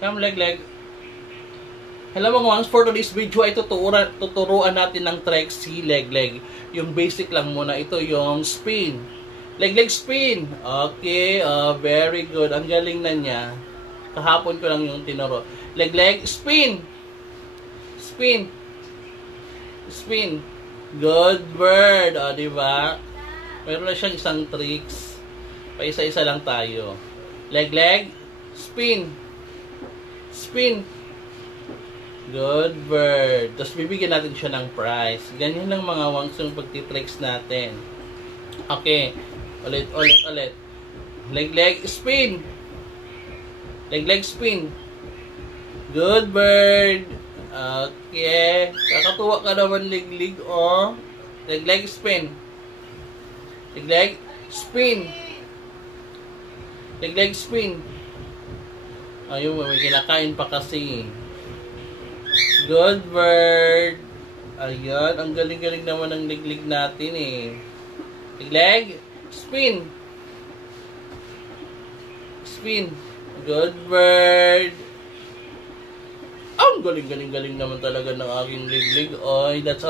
Come, leg. Hello mga wangs, for today's video ay tuturuan natin ng Trexie leg. Yung basic lang muna. Ito yung spin. Leg spin. Okay, very good. Ang galing na niya. Kahapon ko lang yung tinuro. Leg spin. Spin. Good bird. Diba? Meron na siyang isang tricks. Pa-isa-isa lang tayo. Leg spin. Good bird. Tapos bibigyan natin siya ng prize. Ganyan lang mga wangs yung pagtitricks natin. Okay. Ulit. Leg spin. Leg spin. Good bird. Okay. Kakatuwa ka naman leg. Oh. Leg spin. Leg spin. Leg spin. Ayun, may kinakain pa kasi. Good bird. Ayan, ang galing-galing naman ng leg natin eh. Leg spin. Good bird. Ang galing-galing naman talaga ng aking leg. Oy, that's all.